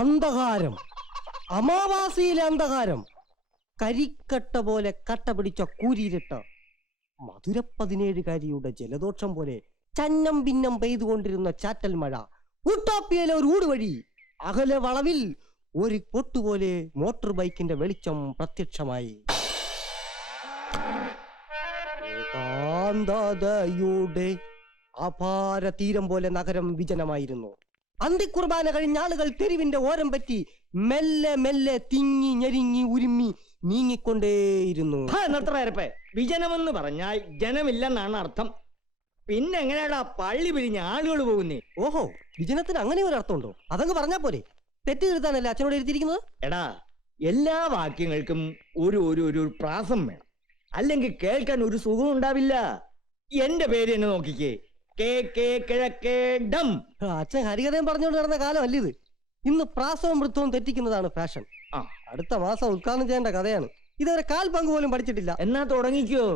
അന്ധകാരം, അമാവാസിയിലെ അന്ധകാരം, കരിക്കട്ട പോലെ കട്ട പിടിച്ച കൂരിരുട്ട്, മധുര 17കാരിയുടെ ജലദോഷം പോലെ ചന്നം ഭിന്നം പെയ്തുകൊണ്ടിരുന്ന ചാറ്റൽ മഴ, ഉട്ടോപ്പിയയിലെ ഒരു ഊടുവഴി, അകലെ വളവിൽ ഒരു പൊട്ടുപോലെ മോട്ടോർ ബൈക്കിന്റെ വെളിച്ചം പ്രത്യക്ഷമായി. ഏകാന്തതയുടെ അപാര തീരം പോലെ നഗരം വിജനമായിരുന്നു. അന്തിക്കുർബാന കഴിഞ്ഞ ആളുകൾ തെരുവിന്റെ ഓരം പറ്റി മെല്ലെ മെല്ലെ തിങ്ങി ഞെരിങ്ങി ഉരുമ്മി നീങ്ങിക്കൊണ്ടേയിരുന്നു. വിജനമെന്ന് പറഞ്ഞാൽ ജനമില്ലെന്നാണ് അർത്ഥം. പിന്നെ എങ്ങനെയാടാ പള്ളി പിരിഞ്ഞ ആളുകൾ പോകുന്നേ? ഓഹോ, വിജനത്തിന് അങ്ങനെ ഒരു അർത്ഥമുണ്ടോ? അതങ്ങ് പറഞ്ഞാ പോരെ. തെറ്റ് തിരുത്താനല്ലേ അച്ഛനോട് എഴുതിയിരിക്കുന്നത്? എടാ, എല്ലാ വാക്യങ്ങൾക്കും ഒരു ഒരു ഒരു പ്രാസം വേണം, അല്ലെങ്കിൽ കേൾക്കാൻ ഒരു സുഖം ഉണ്ടാവില്ല. എന്റെ പേര് എന്നെ നോക്കിക്കേ, കിഴക്കേടം. അച്ഛൻ ഹരികഥയും പറഞ്ഞുകൊണ്ട് നടന്ന കാലം അല്ല ഇത്. ഇന്ന് പ്രാസവും വൃത്തവും തെറ്റിക്കുന്നതാണ് ഫാഷൻ. അടുത്ത മാസം ഉദ്ഘാടനം ചെയ്യേണ്ട കഥയാണ്. ഇതുവരെ കാൽ പങ്ക് പോലും പഠിച്ചിട്ടില്ല. എന്നാ തുടങ്ങിക്കോ.